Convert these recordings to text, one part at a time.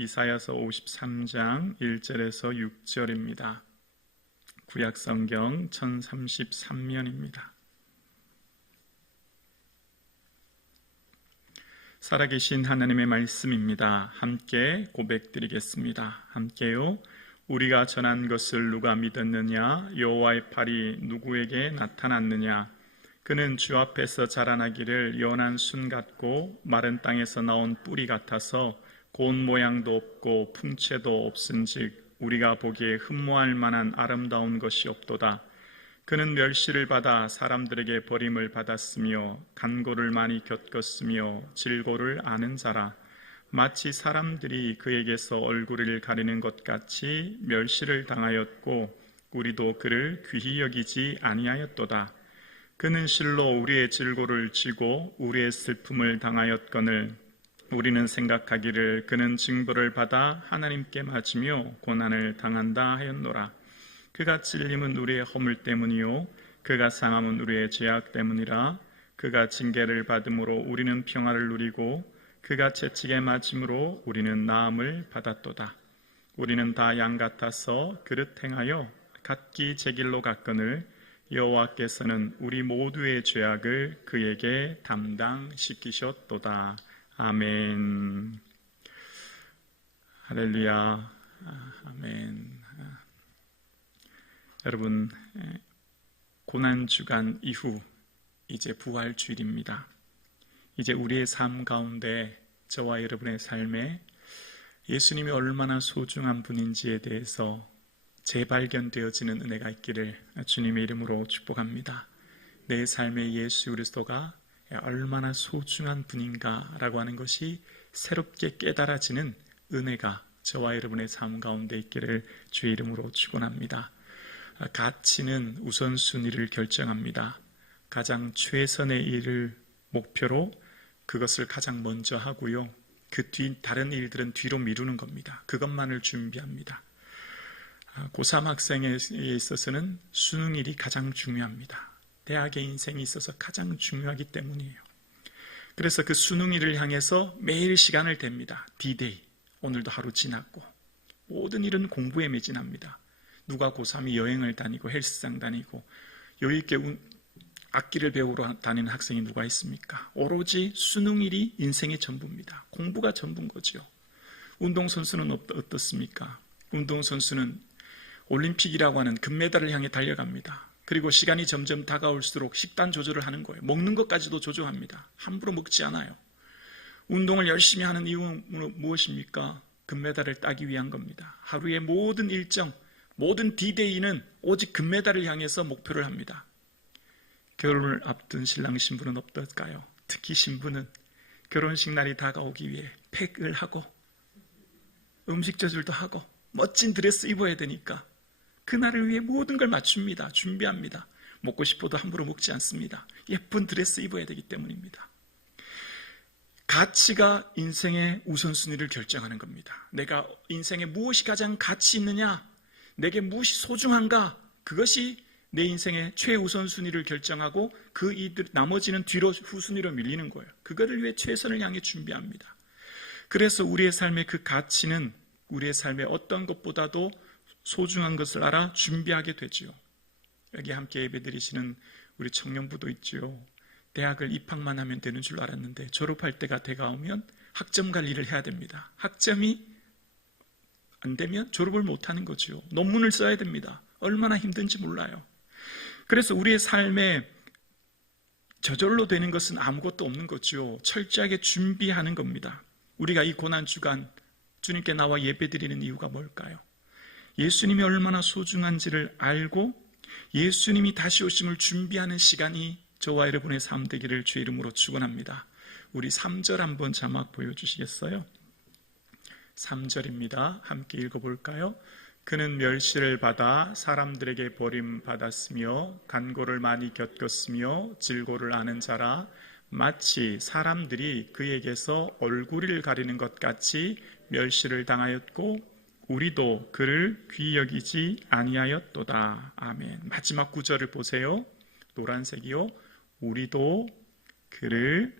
이사야서 53장 1절에서 6절입니다. 구약성경 1033면입니다. 살아계신 하나님의 말씀입니다. 함께 고백드리겠습니다. 함께요. 우리가 전한 것을 누가 믿었느냐? 여호와의 팔이 누구에게 나타났느냐? 그는 주 앞에서 자라나기를 연한 순 같고 마른 땅에서 나온 뿌리 같아서 고운 모양도 없고 풍채도 없은즉 우리가 보기에 흠모할 만한 아름다운 것이 없도다. 그는 멸시를 받아 사람들에게 버림을 받았으며 간고를 많이 겪었으며 질고를 아는 자라. 마치 사람들이 그에게서 얼굴을 가리는 것 같이 멸시를 당하였고 우리도 그를 귀히 여기지 아니하였도다. 그는 실로 우리의 질고를 지고 우리의 슬픔을 당하였거늘 우리는 생각하기를 그는 징벌을 받아 하나님께 맞으며 고난을 당한다 하였노라. 그가 찔림은 우리의 허물 때문이요 그가 상함은 우리의 죄악 때문이라. 그가 징계를 받음으로 우리는 평화를 누리고 그가 채찍에 맞음으로 우리는 나음을 받았도다. 우리는 다 양 같아서 그릇 행하여 각기 제 길로 갔거늘 여호와께서는 우리 모두의 죄악을 그에게 담당시키셨도다. 아멘. 할렐루야. 아멘. 여러분, 고난주간 이후 이제 부활주일입니다. 이제 우리의 삶 가운데 저와 여러분의 삶에 예수님이 얼마나 소중한 분인지에 대해서 재발견되어지는 은혜가 있기를 주님의 이름으로 축복합니다. 내 삶에 예수 그리스도가 얼마나 소중한 분인가라고 하는 것이 새롭게 깨달아지는 은혜가 저와 여러분의 삶 가운데 있기를 주의 이름으로 축원합니다. 가치는 우선순위를 결정합니다. 가장 최선의 일을 목표로 그것을 가장 먼저 하고요. 그 뒤 다른 일들은 뒤로 미루는 겁니다. 그것만을 준비합니다. 고3 학생에 있어서는 수능일이 가장 중요합니다. 대학의 인생에 있어서 가장 중요하기 때문이에요. 그래서 그 수능일을 향해서 매일 시간을 댑니다. D-Day, 오늘도 하루 지났고 모든 일은 공부에 매진합니다. 누가 고3이 여행을 다니고 헬스장 다니고 여유있게 악기를 배우러 다니는 학생이 누가 있습니까? 오로지 수능일이 인생의 전부입니다. 공부가 전부인 거죠. 운동선수는 어떻습니까? 운동선수는 올림픽이라고 하는 금메달을 향해 달려갑니다. 그리고 시간이 점점 다가올수록 식단 조절을 하는 거예요. 먹는 것까지도 조정합니다. 함부로 먹지 않아요. 운동을 열심히 하는 이유는 무엇입니까? 금메달을 따기 위한 겁니다. 하루의 모든 일정, 모든 D-Day는 오직 금메달을 향해서 목표를 합니다. 결혼을 앞둔 신랑 신부는 어떨까요? 특히 신부는 결혼식 날이 다가오기 위해 팩을 하고 음식 조절도 하고 멋진 드레스 입어야 되니까 그날을 위해 모든 걸 맞춥니다. 준비합니다. 먹고 싶어도 함부로 먹지 않습니다. 예쁜 드레스 입어야 되기 때문입니다. 가치가 인생의 우선순위를 결정하는 겁니다. 내가 인생에 무엇이 가장 가치 있느냐, 내게 무엇이 소중한가, 그것이 내 인생의 최우선순위를 결정하고 그 나머지는 뒤로 후순위로 밀리는 거예요. 그거를 위해 최선을 향해 준비합니다. 그래서 우리의 삶의 그 가치는 우리의 삶의 어떤 것보다도 소중한 것을 알아 준비하게 되지요. 여기 함께 예배드리시는 우리 청년부도 있지요. 대학을 입학만 하면 되는 줄 알았는데 졸업할 때가 다가오면 학점 관리를 해야 됩니다. 학점이 안 되면 졸업을 못하는 거죠. 논문을 써야 됩니다. 얼마나 힘든지 몰라요. 그래서 우리의 삶에 저절로 되는 것은 아무것도 없는 거죠. 철저하게 준비하는 겁니다. 우리가 이 고난주간 주님께 나와 예배드리는 이유가 뭘까요? 예수님이 얼마나 소중한지를 알고 예수님이 다시 오심을 준비하는 시간이 저와 여러분의 삶 되기를 주의 이름으로 축원합니다. 우리 3절 한번 자막 보여주시겠어요? 3절입니다. 함께 읽어볼까요? 그는 멸시를 받아 사람들에게 버림받았으며 간고를 많이 겪었으며 질고를 아는 자라. 마치 사람들이 그에게서 얼굴을 가리는 것 같이 멸시를 당하였고 우리도 그를 귀히 여기지 아니하였도다. 아멘. 마지막 구절을 보세요. 노란색이요. 우리도 그를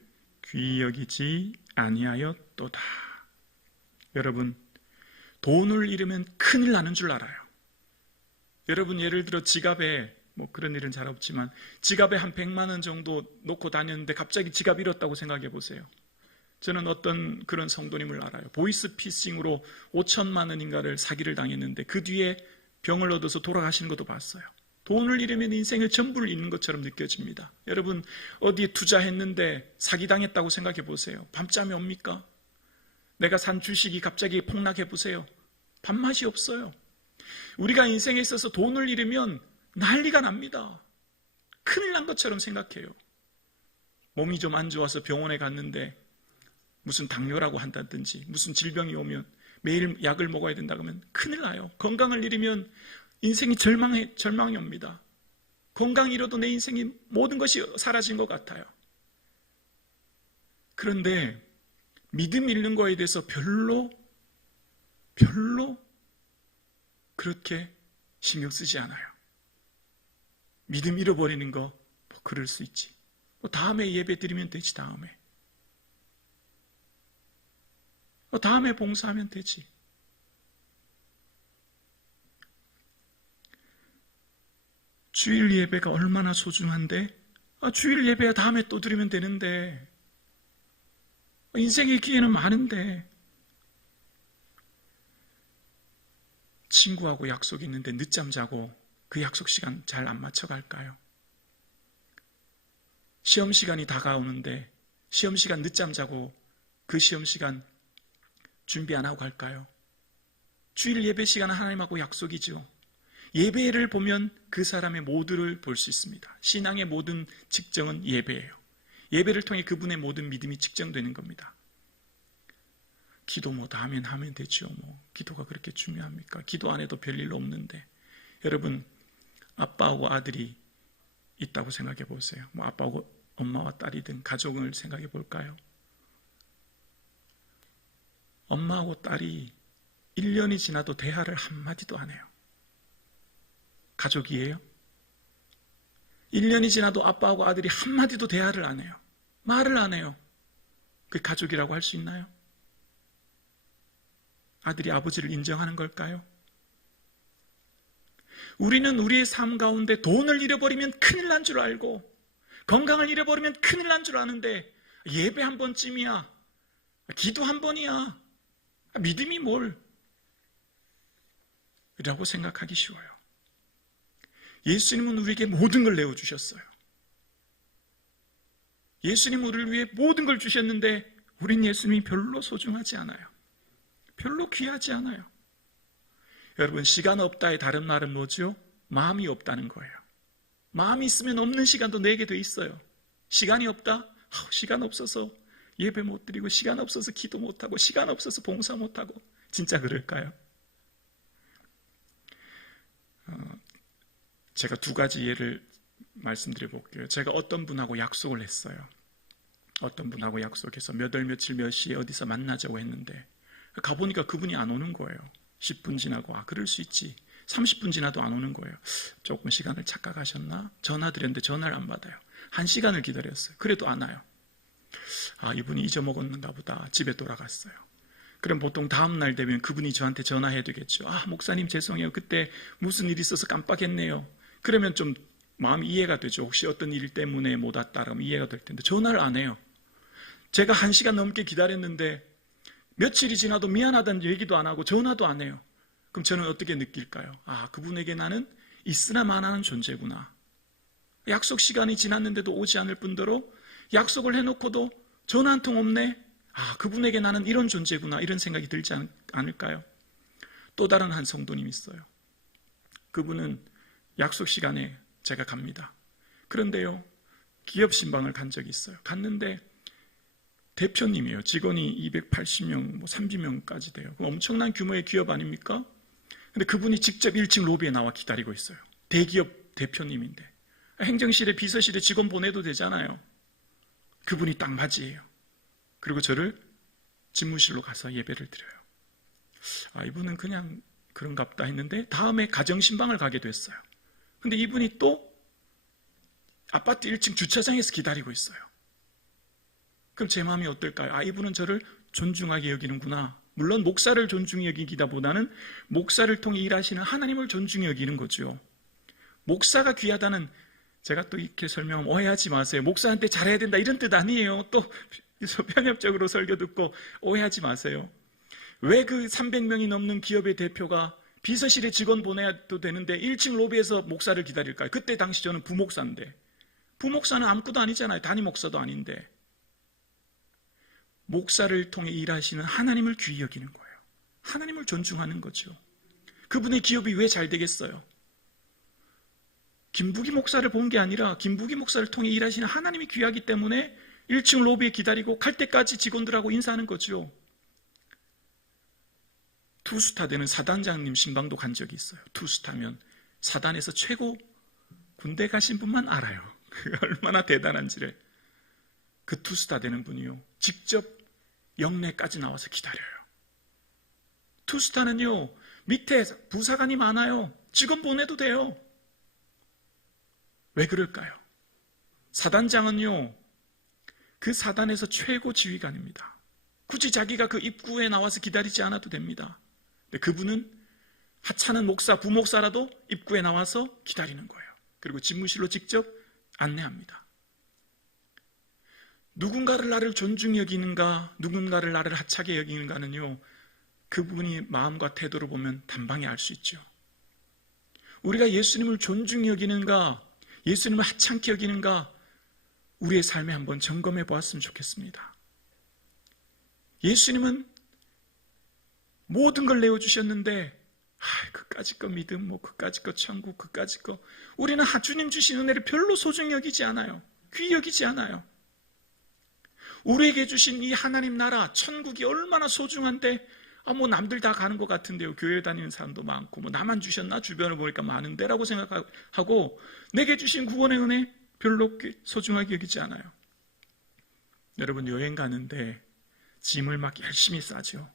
귀히 여기지 아니하였도다. 여러분, 돈을 잃으면 큰일 나는 줄 알아요. 여러분 예를 들어 지갑에 그런 일은 잘 없지만 지갑에 한 100만 원 정도 놓고 다녔는데 갑자기 지갑 잃었다고 생각해 보세요. 저는 어떤 그런 성도님을 알아요. 보이스피싱으로 5천만 원인가를 사기를 당했는데 그 뒤에 병을 얻어서 돌아가시는 것도 봤어요. 돈을 잃으면 인생의 전부를 잃는 것처럼 느껴집니다. 여러분 어디에 투자했는데 사기당했다고 생각해 보세요. 밤잠이 옵니까? 내가 산 주식이 갑자기 폭락해 보세요. 밥맛이 없어요. 우리가 인생에 있어서 돈을 잃으면 난리가 납니다. 큰일 난 것처럼 생각해요. 몸이 좀 안 좋아서 병원에 갔는데 무슨 당뇨라고 한다든지 무슨 질병이 오면 매일 약을 먹어야 된다고 하면 큰일 나요. 건강을 잃으면 인생이 절망이 옵니다. 건강 잃어도 내 인생이 모든 것이 사라진 것 같아요. 그런데 믿음 잃는 거에 대해서 별로 그렇게 신경 쓰지 않아요. 믿음 잃어버리는 거 그럴 수 있지. 다음에 예배 드리면 되지. 다음에 봉사하면 되지. 주일 예배가 얼마나 소중한데 주일 예배야 다음에 또 드리면 되는데 인생의 기회는 많은데 친구하고 약속이 있는데 늦잠 자고 그 약속 시간 잘 안 맞춰갈까요? 시험 시간이 다가오는데 시험 시간 늦잠 자고 그 시험 시간 준비 안 하고 갈까요? 주일 예배 시간은 하나님하고 약속이죠. 예배를 보면 그 사람의 모두를 볼 수 있습니다. 신앙의 모든 측정은 예배예요. 예배를 통해 그분의 모든 믿음이 측정되는 겁니다. 기도 다 하면 되죠. 기도가 그렇게 중요합니까? 기도 안 해도 별일 없는데. 여러분 아빠하고 아들이 있다고 생각해 보세요. 아빠하고 엄마와 딸이든 가족을 생각해 볼까요? 엄마하고 딸이 1년이 지나도 대화를 한마디도 안 해요. 가족이에요? 1년이 지나도 아빠하고 아들이 한마디도 대화를 안 해요. 말을 안 해요. 그게 가족이라고 할 수 있나요? 아들이 아버지를 인정하는 걸까요? 우리는 우리의 삶 가운데 돈을 잃어버리면 큰일 난 줄 알고 건강을 잃어버리면 큰일 난 줄 아는데 예배 한 번쯤이야. 기도 한 번이야. 믿음이 뭘? 라고 생각하기 쉬워요. 예수님은 우리에게 모든 걸 내어주셨어요. 예수님은 우리를 위해 모든 걸 주셨는데 우린 예수님이 별로 소중하지 않아요. 별로 귀하지 않아요. 여러분 시간 없다의 다른 말은 뭐죠? 마음이 없다는 거예요. 마음이 있으면 없는 시간도 내게 돼 있어요. 시간이 없다? 시간 없어서 예배 못 드리고 시간 없어서 기도 못하고 시간 없어서 봉사 못하고 진짜 그럴까요? 제가 두 가지 예를 말씀드려 볼게요. 제가 어떤 분하고 약속을 했어요. 어떤 분하고 약속해서 몇 월 며칠 몇 시에 어디서 만나자고 했는데 가보니까 그분이 안 오는 거예요. 10분 지나고 그럴 수 있지. 30분 지나도 안 오는 거예요. 조금 시간을 착각하셨나? 전화 드렸는데 전화를 안 받아요. 1시간을 기다렸어요. 그래도 안 와요. 이분이 잊어먹었는가 보다. 집에 돌아갔어요. 그럼 보통 다음 날 되면 그분이 저한테 전화해야 되겠죠. 목사님 죄송해요. 그때 무슨 일이 있어서 깜빡했네요. 그러면 좀 마음이 이해가 되죠. 혹시 어떤 일 때문에 못 왔다라면 이해가 될 텐데 전화를 안 해요. 제가 1시간 넘게 기다렸는데 며칠이 지나도 미안하다는 얘기도 안 하고 전화도 안 해요. 그럼 저는 어떻게 느낄까요? 그분에게 나는 있으나 마나는 존재구나. 약속 시간이 지났는데도 오지 않을 뿐더러 약속을 해놓고도 전화 한 통 없네. 그분에게 나는 이런 존재구나. 이런 생각이 들지 않을까요? 또 다른 한 성도님 있어요. 그분은 약속 시간에 제가 갑니다. 그런데요, 기업 신방을 간 적이 있어요. 갔는데 대표님이에요. 직원이 280명, 30명까지 돼요. 그럼 엄청난 규모의 기업 아닙니까? 근데 그분이 직접 1층 로비에 나와 기다리고 있어요. 대기업 대표님인데. 행정실에 비서실에 직원 보내도 되잖아요. 그분이 딱 맞이에요. 그리고 저를 집무실로 가서 예배를 드려요. 이분은 그냥 그런갑다 했는데 다음에 가정신방을 가게 됐어요. 근데 이분이 또 아파트 1층 주차장에서 기다리고 있어요. 그럼 제 마음이 어떨까요? 이분은 저를 존중하게 여기는구나. 물론 목사를 존중히 여기기보다는 목사를 통해 일하시는 하나님을 존중히 여기는 거죠. 목사가 귀하다는, 제가 또 이렇게 설명하면 오해하지 마세요. 목사한테 잘해야 된다 이런 뜻 아니에요. 또 편협적으로 설교 듣고 오해하지 마세요. 왜 그 300명이 넘는 기업의 대표가 비서실에 직원 보내도 되는데 1층 로비에서 목사를 기다릴까요? 그때 당시 저는 부목사인데, 부목사는 아무것도 아니잖아요. 담임 목사도 아닌데. 목사를 통해 일하시는 하나님을 귀히 여기는 거예요. 하나님을 존중하는 거죠. 그분의 기업이 왜 잘 되겠어요? 김부기 목사를 본 게 아니라 김부기 목사를 통해 일하시는 하나님이 귀하기 때문에 1층 로비에 기다리고 갈 때까지 직원들하고 인사하는 거죠. 투스타 되는 사단장님 신방도 간 적이 있어요. 투스타면 사단에서 최고 군대 가신 분만 알아요. 얼마나 대단한지를. 그 투스타 되는 분이요, 직접 영내까지 나와서 기다려요. 투스타는요, 밑에 부사관이 많아요. 직원 보내도 돼요. 왜 그럴까요? 사단장은요, 그 사단에서 최고 지휘관입니다. 굳이 자기가 그 입구에 나와서 기다리지 않아도 됩니다. 근데 그분은 하찮은 목사, 부목사라도 입구에 나와서 기다리는 거예요. 그리고 집무실로 직접 안내합니다. 누군가를 나를 존중히 여기는가, 누군가를 나를 하찮게 여기는가는요, 그분이 마음과 태도를 보면 단방에 알 수 있죠. 우리가 예수님을 존중히 여기는가, 예수님을 하찮게 여기는가, 우리의 삶에 한번 점검해 보았으면 좋겠습니다. 예수님은 모든 걸 내어주셨는데, 그까짓 거 믿음, 그까짓 거 천국, 그까짓 거, 우리는 주님 주신 은혜를 별로 소중히 여기지 않아요. 귀히 여기지 않아요. 우리에게 주신 이 하나님 나라, 천국이 얼마나 소중한데, 남들 다 가는 것 같은데요. 교회 다니는 사람도 많고, 나만 주셨나? 주변을 보니까 많은데? 라고 생각하고, 내게 주신 구원의 은혜 별로 소중하게 여기지 않아요. 여러분, 여행 가는데 짐을 막 열심히 싸죠.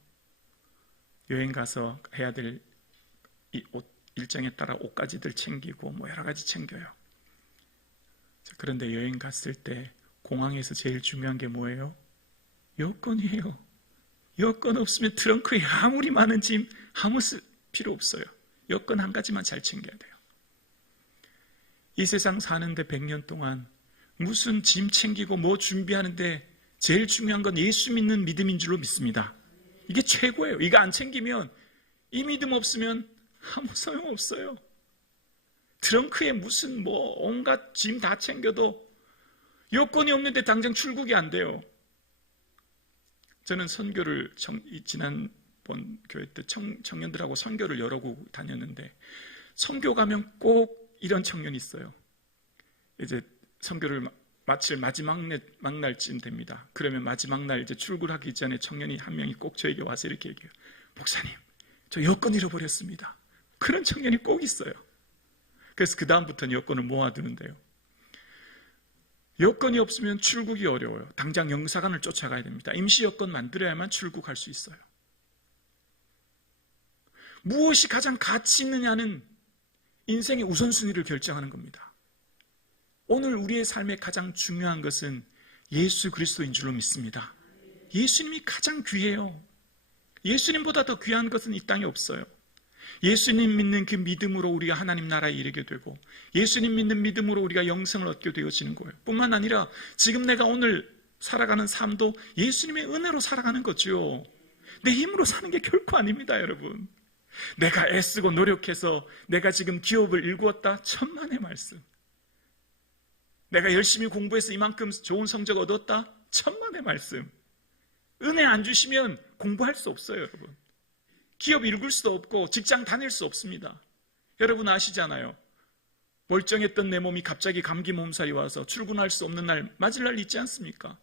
여행 가서 해야 될 이 옷, 일정에 따라 옷가지들 챙기고 여러 가지 챙겨요. 그런데 여행 갔을 때 공항에서 제일 중요한 게 뭐예요? 여권이에요. 여권 없으면 트렁크에 아무리 많은 짐 아무 필요 없어요. 여권 한 가지만 잘 챙겨야 돼요. 이 세상 사는데 100년 동안 무슨 짐 챙기고 뭐 준비하는데 제일 중요한 건 예수 믿는 믿음인 줄로 믿습니다. 이게 최고예요. 이거 안 챙기면, 이 믿음 없으면 아무 소용없어요. 트렁크에 무슨 온갖 짐 다 챙겨도 여권이 없는데 당장 출국이 안 돼요. 저는 선교를 지난번 교회 때 청년들하고 선교를 여러 곳 다녔는데, 선교 가면 꼭 이런 청년이 있어요. 이제 선교를 마칠 마지막 날쯤 됩니다. 그러면 마지막 날 이제 출국하기 전에 청년이 한 명이 꼭 저에게 와서 이렇게 얘기해요. 목사님, 저 여권 잃어버렸습니다. 그런 청년이 꼭 있어요. 그래서 그 다음부터는 여권을 모아두는데요. 여권이 없으면 출국이 어려워요. 당장 영사관을 쫓아가야 됩니다. 임시 여권 만들어야만 출국할 수 있어요. 무엇이 가장 가치 있느냐는 인생의 우선순위를 결정하는 겁니다. 오늘 우리의 삶에 가장 중요한 것은 예수 그리스도인 줄로 믿습니다. 예수님이 가장 귀해요. 예수님보다 더 귀한 것은 이 땅에 없어요. 예수님 믿는 그 믿음으로 우리가 하나님 나라에 이르게 되고, 예수님 믿는 믿음으로 우리가 영생을 얻게 되어지는 거예요. 뿐만 아니라 지금 내가 오늘 살아가는 삶도 예수님의 은혜로 살아가는 거죠. 내 힘으로 사는 게 결코 아닙니다, 여러분. 내가 애쓰고 노력해서 내가 지금 기업을 일구었다? 천만의 말씀. 내가 열심히 공부해서 이만큼 좋은 성적 얻었다? 천만의 말씀. 은혜 안 주시면 공부할 수 없어요, 여러분. 기업 일굴 수도 없고 직장 다닐 수 없습니다. 여러분 아시잖아요. 멀쩡했던 내 몸이 갑자기 감기 몸살이 와서 출근할 수 없는 날, 맞을 날 있지 않습니까?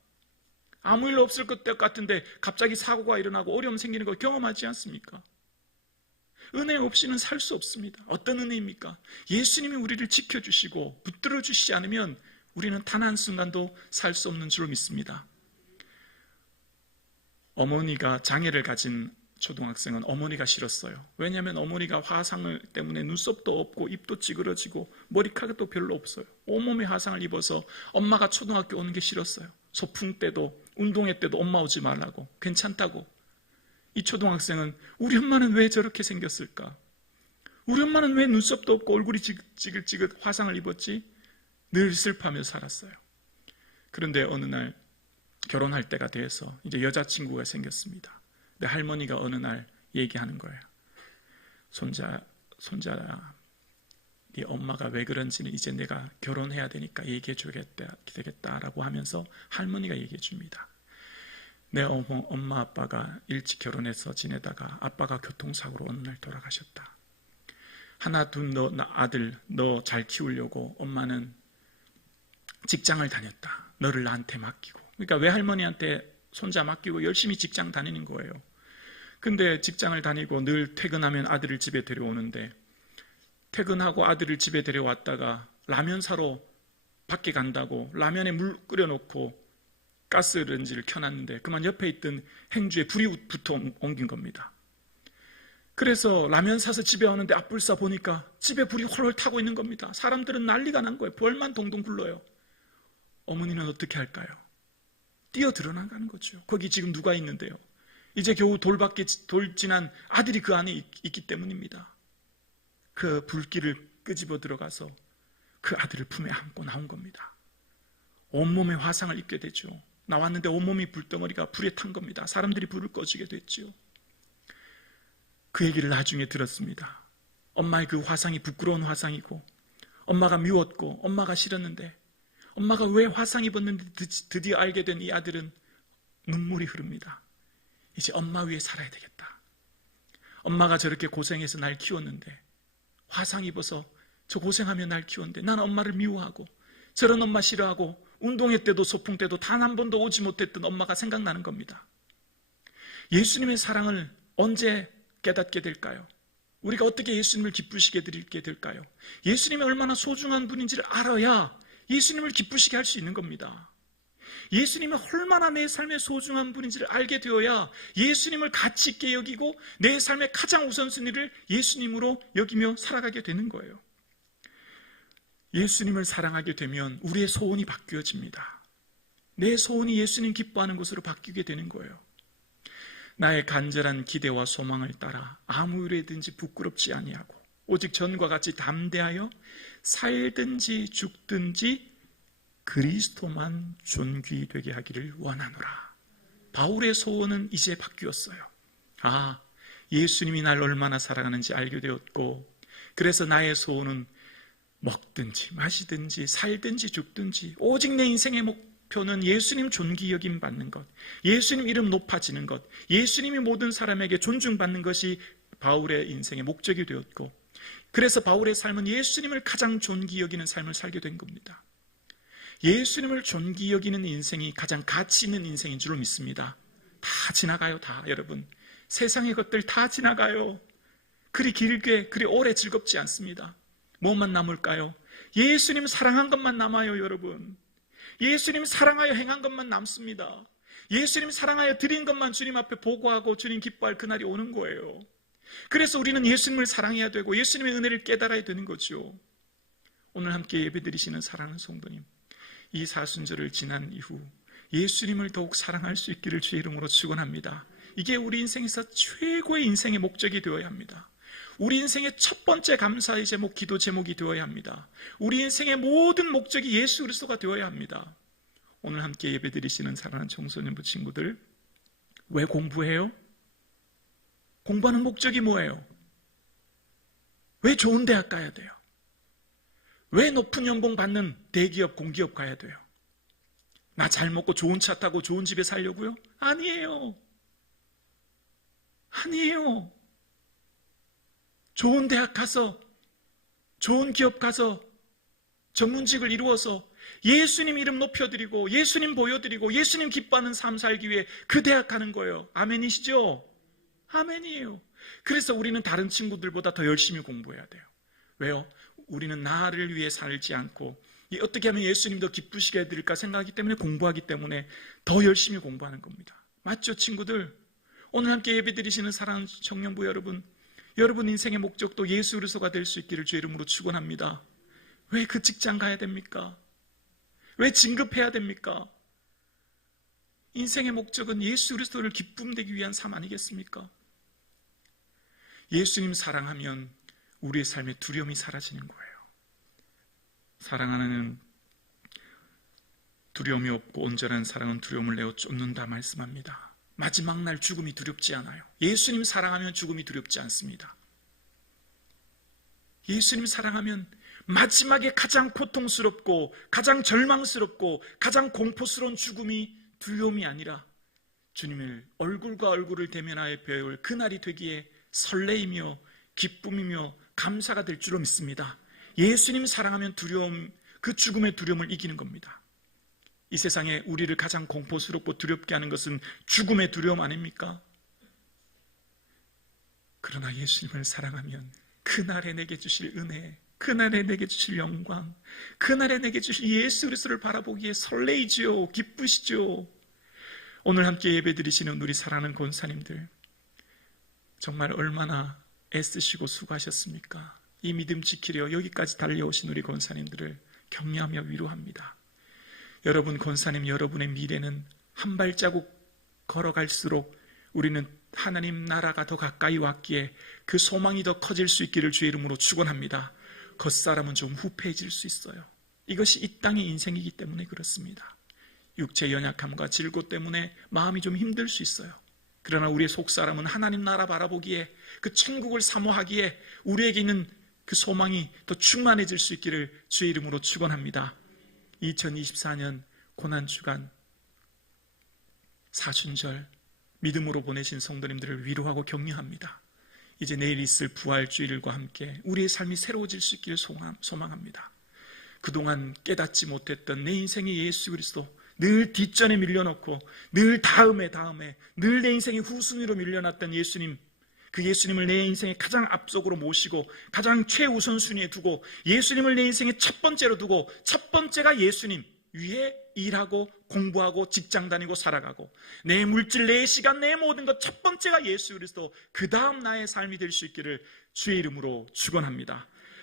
아무 일 없을 것 같은데 갑자기 사고가 일어나고 어려움 생기는 거 경험하지 않습니까? 은혜 없이는 살 수 없습니다. 어떤 은혜입니까? 예수님이 우리를 지켜주시고 붙들어 주시지 않으면 우리는 단 한순간도 살 수 없는 줄 믿습니다. 어머니가 장애를 가진 초등학생은 어머니가 싫었어요. 왜냐하면 어머니가 화상을 때문에 눈썹도 없고 입도 찌그러지고 머리카락도 별로 없어요. 온몸에 화상을 입어서 엄마가 초등학교 오는 게 싫었어요. 소풍 때도 운동회 때도 엄마 오지 말라고, 괜찮다고. 이 초등학생은 우리 엄마는 왜 저렇게 생겼을까? 우리 엄마는 왜 눈썹도 없고 얼굴이 찌글찌글 화상을 입었지? 늘 슬퍼하며 살았어요. 그런데 어느 날 결혼할 때가 돼서 이제 여자친구가 생겼습니다. 근데 할머니가 어느 날 얘기하는 거예요. 손자야, 네 엄마가 왜 그런지는 이제 내가 결혼해야 되니까 얘기해 주겠다라고 하면서 할머니가 얘기해 줍니다. 내 엄마 아빠가 일찍 결혼해서 지내다가 아빠가 교통사고로 어느 날 돌아가셨다. 하나 둔 아들 너 잘 키우려고 엄마는 직장을 다녔다. 너를 나한테 맡기고. 그러니까 외할머니한테 손자 맡기고 열심히 직장 다니는 거예요. 근데 직장을 다니고 늘 퇴근하면 아들을 집에 데려오는데 퇴근하고 아들을 집에 데려왔다가 라면 사러 밖에 간다고 라면에 물 끓여놓고 가스레인지를 켜놨는데 그만 옆에 있던 행주에 불이 붙어 옮긴 겁니다. 그래서 라면 사서 집에 오는데 앞불사 보니까 집에 불이 홀홀 타고 있는 겁니다. 사람들은 난리가 난 거예요. 벌만 동동 굴러요. 어머니는 어떻게 할까요? 뛰어 들어나가는 거죠. 거기 지금 누가 있는데요? 이제 겨우 돌 지난 아들이 그 안에 있기 때문입니다. 그 불길을 끄집어 들어가서 그 아들을 품에 안고 나온 겁니다. 온몸에 화상을 입게 되죠. 나왔는데 온몸이 불덩어리가 불에 탄 겁니다. 사람들이 불을 꺼지게 됐죠. 그 얘기를 나중에 들었습니다. 엄마의 그 화상이 부끄러운 화상이고 엄마가 미웠고 엄마가 싫었는데 엄마가 왜 화상 입었는지 드디어 알게 된 이 아들은 눈물이 흐릅니다. 이제 엄마 위에 살아야 되겠다. 엄마가 저렇게 고생해서 날 키웠는데 화상 입어서 저 고생하며 날 키웠는데 난 엄마를 미워하고 저런 엄마 싫어하고 운동회 때도 소풍 때도 단 한 번도 오지 못했던 엄마가 생각나는 겁니다. 예수님의 사랑을 언제 깨닫게 될까요? 우리가 어떻게 예수님을 기쁘시게 드리게 될까요? 예수님이 얼마나 소중한 분인지를 알아야 예수님을 기쁘시게 할 수 있는 겁니다. 예수님이 얼마나 내 삶의 소중한 분인지를 알게 되어야 예수님을 가치 있게 여기고 내 삶의 가장 우선순위를 예수님으로 여기며 살아가게 되는 거예요. 예수님을 사랑하게 되면 우리의 소원이 바뀌어집니다. 내 소원이 예수님 기뻐하는 것으로 바뀌게 되는 거예요. 나의 간절한 기대와 소망을 따라 아무 일에든지 부끄럽지 아니하고 오직 전과 같이 담대하여 살든지 죽든지 그리스도만 존귀 되게 하기를 원하노라. 바울의 소원은 이제 바뀌었어요. 예수님이 날 얼마나 사랑하는지 알게 되었고 그래서 나의 소원은 먹든지 마시든지 살든지 죽든지 오직 내 인생의 목표는 예수님 존귀 여김 받는 것, 예수님 이름 높아지는 것, 예수님이 모든 사람에게 존중받는 것이 바울의 인생의 목적이 되었고 그래서 바울의 삶은 예수님을 가장 존귀 여기는 삶을 살게 된 겁니다. 예수님을 존귀 여기는 인생이 가장 가치 있는 인생인 줄 믿습니다. 다 지나가요, 다 여러분. 세상의 것들 다 지나가요. 그리 길게, 그리 오래 즐겁지 않습니다. 뭐만 남을까요? 예수님 사랑한 것만 남아요, 여러분. 예수님 사랑하여 행한 것만 남습니다. 예수님 사랑하여 드린 것만 주님 앞에 보고하고 주님 기뻐할 그날이 오는 거예요. 그래서 우리는 예수님을 사랑해야 되고 예수님의 은혜를 깨달아야 되는 거죠. 오늘 함께 예배드리시는 사랑하는 성도님, 이 사순절을 지난 이후 예수님을 더욱 사랑할 수 있기를 주의 이름으로 축원합니다. 이게 우리 인생에서 최고의 인생의 목적이 되어야 합니다. 우리 인생의 첫 번째 감사의 제목, 기도 제목이 되어야 합니다. 우리 인생의 모든 목적이 예수 그리스도가 되어야 합니다. 오늘 함께 예배드리시는 사랑하는 청소년부 친구들, 왜 공부해요? 공부하는 목적이 뭐예요? 왜 좋은 대학 가야 돼요? 왜 높은 연봉 받는 대기업, 공기업 가야 돼요? 나 잘 먹고 좋은 차 타고 좋은 집에 살려고요? 아니에요. 아니에요. 좋은 대학 가서, 좋은 기업 가서 전문직을 이루어서 예수님 이름 높여드리고 예수님 보여드리고 예수님 기뻐하는 삶 살기 위해 그 대학 가는 거예요. 아멘이시죠? 아멘이에요. 그래서 우리는 다른 친구들보다 더 열심히 공부해야 돼요. 왜요? 우리는 나를 위해 살지 않고 어떻게 하면 예수님 더 기쁘시게 해드릴까 생각하기 때문에 공부하기 때문에 더 열심히 공부하는 겁니다. 맞죠, 친구들? 오늘 함께 예배드리시는 사랑하는 청년부 여러분, 여러분 인생의 목적도 예수 그리스도가 될 수 있기를 주의 이름으로 축원합니다. 왜 그 직장 가야 됩니까? 왜 진급해야 됩니까? 인생의 목적은 예수 그리스도를 기쁨되기 위한 삶 아니겠습니까? 예수님 사랑하면 우리의 삶에 두려움이 사라지는 거예요. 사랑하는 두려움이 없고 온전한 사랑은 두려움을 내어 쫓는다 말씀합니다. 마지막 날 죽음이 두렵지 않아요. 예수님 사랑하면 죽음이 두렵지 않습니다. 예수님 사랑하면 마지막에 가장 고통스럽고 가장 절망스럽고 가장 공포스러운 죽음이 두려움이 아니라 주님을 얼굴과 얼굴을 대면하여 배울 그날이 되기에 설레이며 기쁨이며 감사가 될 줄로 믿습니다. 예수님 사랑하면 두려움, 그 죽음의 두려움을 이기는 겁니다. 이 세상에 우리를 가장 공포스럽고 두렵게 하는 것은 죽음의 두려움 아닙니까? 그러나 예수님을 사랑하면 그날에 내게 주실 은혜, 그날에 내게 주실 영광, 그날에 내게 주실 예수 그리스도를 바라보기에 설레이지요, 기쁘시죠. 오늘 함께 예배드리시는 우리 사랑하는 권사님들, 정말 얼마나 애쓰시고 수고하셨습니까? 이 믿음 지키려 여기까지 달려오신 우리 권사님들을 격려하며 위로합니다. 여러분 권사님, 여러분의 미래는 한 발자국 걸어갈수록 우리는 하나님 나라가 더 가까이 왔기에 그 소망이 더 커질 수 있기를 주의 이름으로 축원합니다. 겉사람은 좀 후패해질 수 있어요. 이것이 이 땅의 인생이기 때문에 그렇습니다. 육체의 연약함과 질고 때문에 마음이 좀 힘들 수 있어요. 그러나 우리의 속사람은 하나님 나라 바라보기에 그 천국을 사모하기에 우리에게 있는 그 소망이 더 충만해질 수 있기를 주의 이름으로 축원합니다. 2024년 고난주간 사순절 믿음으로 보내신 성도님들을 위로하고 격려합니다. 이제 내일 있을 부활주일과 함께 우리의 삶이 새로워질 수 있기를 소망합니다. 그동안 깨닫지 못했던 내 인생의 예수 그리스도, 늘 뒷전에 밀려놓고 늘 다음에 늘 내 인생의 후순위로 밀려났던 예수님, 그 예수님을 내 인생의 가장 앞쪽으로 모시고 가장 최우선순위에 두고 예수님을 내 인생의 첫 번째로 두고 첫 번째가 예수님 위에 일하고 공부하고 직장 다니고 살아가고 내 물질, 내 시간, 내 모든 것 첫 번째가 예수 그리스도, 그 다음 나의 삶이 될 수 있기를 주의 이름으로 축원합니다.